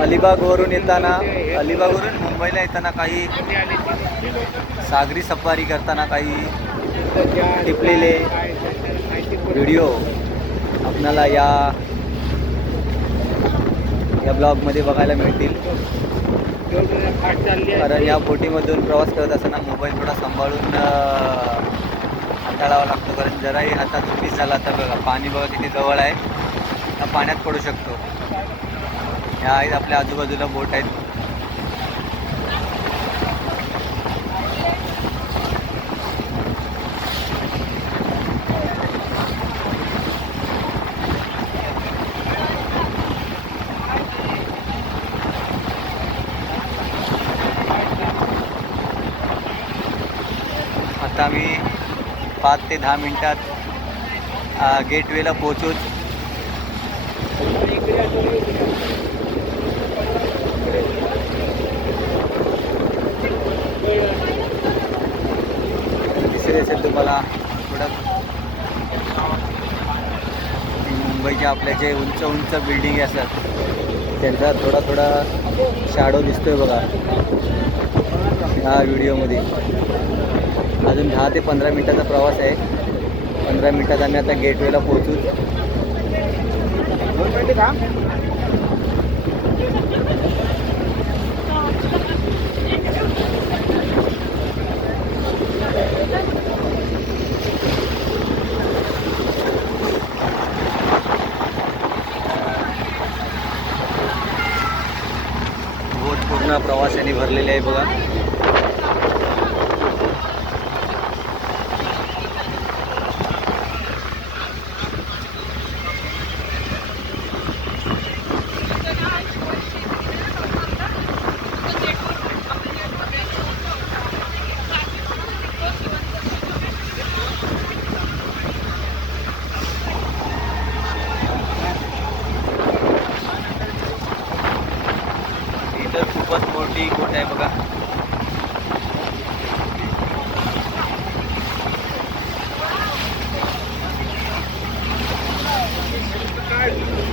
अलिबागवरून येताना अलिबागवरून मुंबईला येताना काही सागरी सफारी करताना काही टिपलेले व्हिडिओ आपणाला या या ब्लॉगमध्ये बघायला मिळतील एवढं फास्ट चालली आहे कारण या बोटीमधून प्रवास करत असताना मोबाईल थोडा सांभाळून हाताळावा लागतो. कारण जराही हातात मिस झाला तर बघा पाणी बघा किती जवळ आहे. पाण्यात पडू शकतो. ह्या आहेत आपल्या आजूबाजूला बोट आहेत. आता आम्ही पाच ते दहा मिनटात गेटवेला पोहोचूच इकडे दिसेल असेल तुम्हाला थोडं. मुंबईच्या आपल्या जे उंच उंच बिल्डिंग असतात त्यांचा थोडा थोडा शॅडो दिसतोय बघा. ह्या व्हिडिओमध्ये अजून दहा ते पंधरा मिनिटाचा प्रवास आहे पंधरा मिनिटात आम्ही आता गेटवेला पोहोचू दोन मिनिटं थांब. पूर्ण भरलेली आहे बघा इथं खूपच मोठी बोट आहे बघा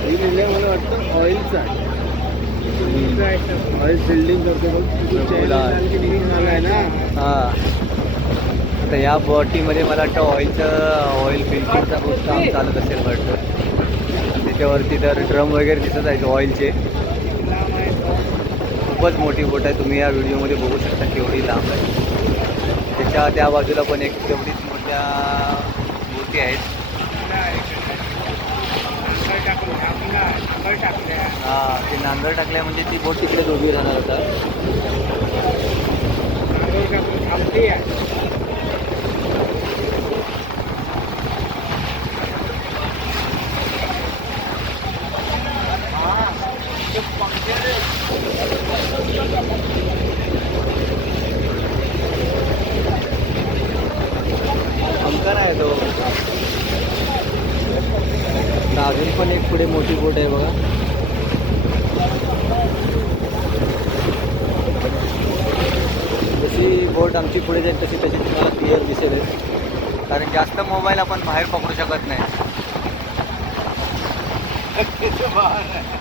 ही मुले मला वाटतं. ऑइलचा आहे. ऑइल फिल्डिंग करते ना. हां. आता या बोटीमध्ये मला वाटतं ऑइलचं ऑइल फिल्टिंगचा खूप काम चालत असेल वाटतं. त्याच्यावरती तर ड्रम वगैरे दिसत आहेत ऑइलचे. खूपच मोठी बोट आहे. तुम्ही या व्हिडिओमध्ये बघू शकता केवढी लांब आहे. त्याच्या त्या बाजूला पण एक तेवढीच मोठ्या बोटी आहेत नांगर टाकून थांबला, नांगर टाकल्या. हा ते नांगर टाकल्या म्हणजे ती बोट तिकडे उभी राहणार आता नांगर टाकून थांबली आहे. अंका नाही तो आता अजून पण एक पुढे मोठी बोट आहे बघा. जशी बोट आमची पुढे जाईल तशी त्याची तुम्हाला क्लिअर दिसेल. कारण जास्त मोबाईल आपण बाहेर पकडू शकत नाही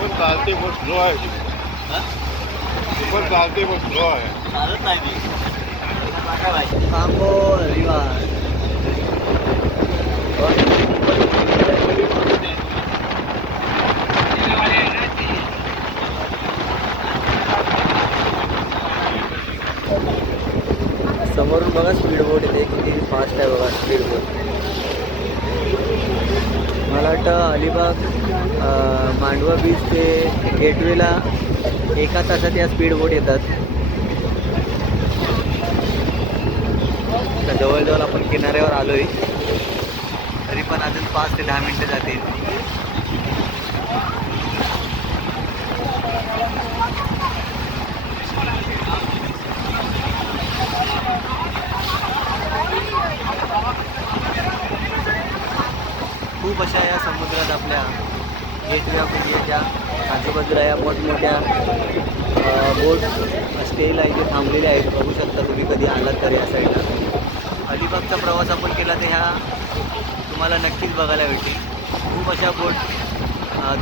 पण चालते पण स्लो आहे पण चालते पण स्लो हो आहे. चालत नाही थांबो रिवाज. समोरून बघा स्पीड बोट येते किती फास्ट आहे बघा स्पीड बोट मला वाटतं अलिबाग मांडवा बीच ते गेटवेला एका तासात या स्पीड बोट येतात. तर जवळजवळ आपण किनाऱ्यावर आलो आहे तरी पण अजून पाच ते दहा मिनटं जातील. खूप अशा या समुद्रात आपल्या गेटवे ऑफ मोठमोठ्या बोट स्टेला इथे थांबलेल्या आहेत. बघू शकता तुम्ही कधी आलात तर या साईडला अलिबागचा प्रवास आपण केला तर ह्या तुम्हाला नक्कीच बघायला भेटेल. खूप अशा बोट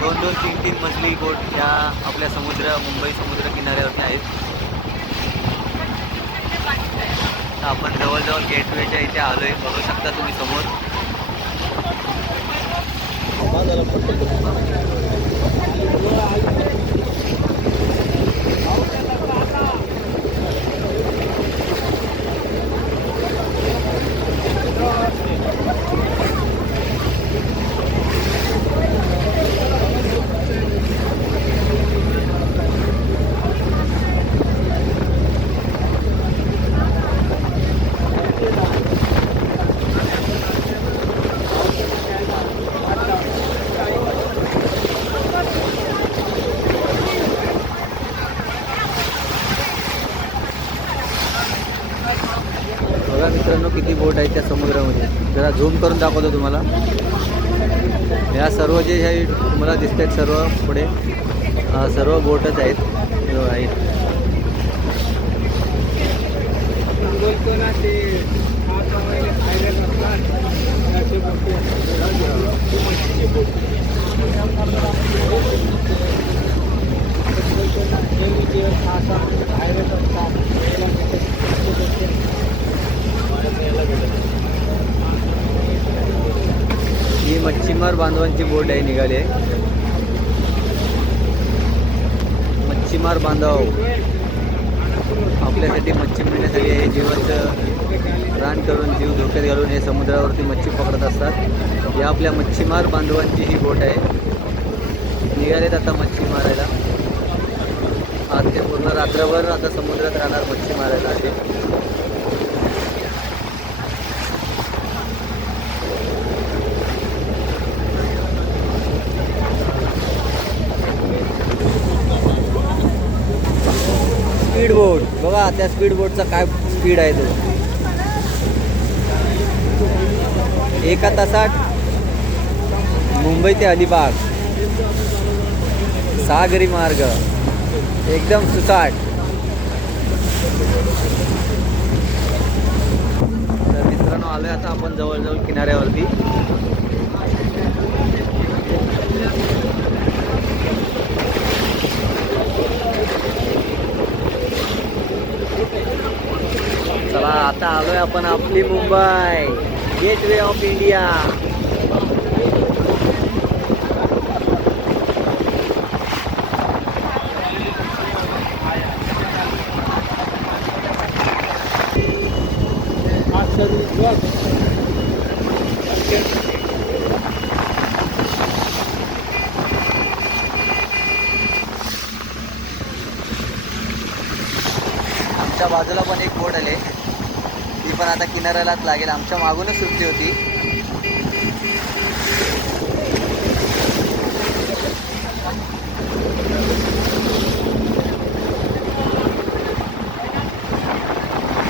दोन दोन तीन तीन मजली बोट या आपल्या समुद्र मुंबई समुद्र किनाऱ्यावरती आहेत. आपण जवळजवळ गेटवेच्या इथे आलो आहे बघू शकता तुम्ही समोर बघा मित्रांनो किती बोट आहेत त्या समुद्रामध्ये? जरा झूम करून दाखवतो तुम्हाला. या सर्व जे आहे तुम्हाला दिसत आहेत सर्व पुढे सर्व बोटच आहेत. आहेत मच्छीमार बोट आहे निघाली आहे. मच्छीमार बांधव. आपल्यासाठी मच्छी मिळण्यासाठी हे जीवाचं रान करून जीव धोक्यात घालून हे समुद्रावरती मच्छी पकडत असतात. या आपल्या मच्छीमार बांधवांची ही बोट आहे. निघालेत आता मच्छी मारायला. आज ते पूर्ण रात्रभर आता समुद्रात राहणार मच्छी मारायला असे स्पीड बोट बघा त्या स्पीड बोटचा काय स्पीड आहे तो? एका तासात मुंबई ते अलिबाग. सागरी मार्ग. एकदम सुसाट. तर मित्रांनो आलोय आता आपण जवळजवळ किनाऱ्यावरती चला आता आलोय आपण आपली Mumbai. Gateway of India आमच्या बाजूला पण एक बोट आले ती पण आता किनाऱ्यालाच लागेल. आमच्या मागूनच सुटली होती.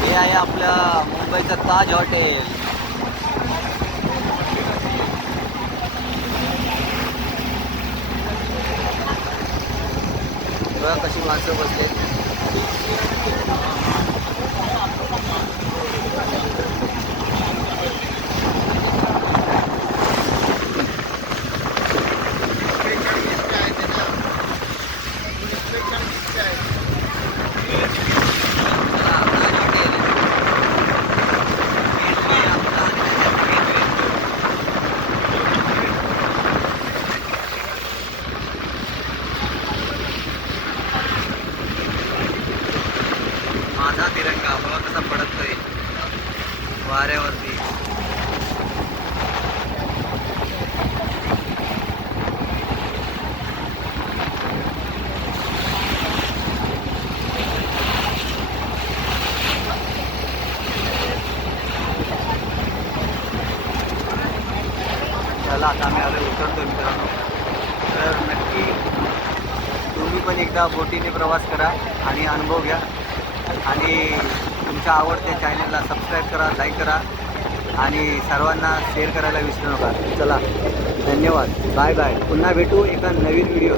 हे आहे आपल्या मुंबईचं ताज हॉटेल. बघा कशी माणसं बसले वाऱ्यावरती. चला आता आम्ही आलो उतरतो मित्रांनो. तर नक्की तुम्ही पण एकदा बोटीने प्रवास करा आणि अनुभव घ्या. आणि तुमच्या आवडत्या चॅनलला सबस्क्राईब करा लाईक करा आणि सर्वांना शेअर करायला विसरू नका. चला धन्यवाद. बाय बाय पुन्हा भेटू एका नवीन व्हिडिओ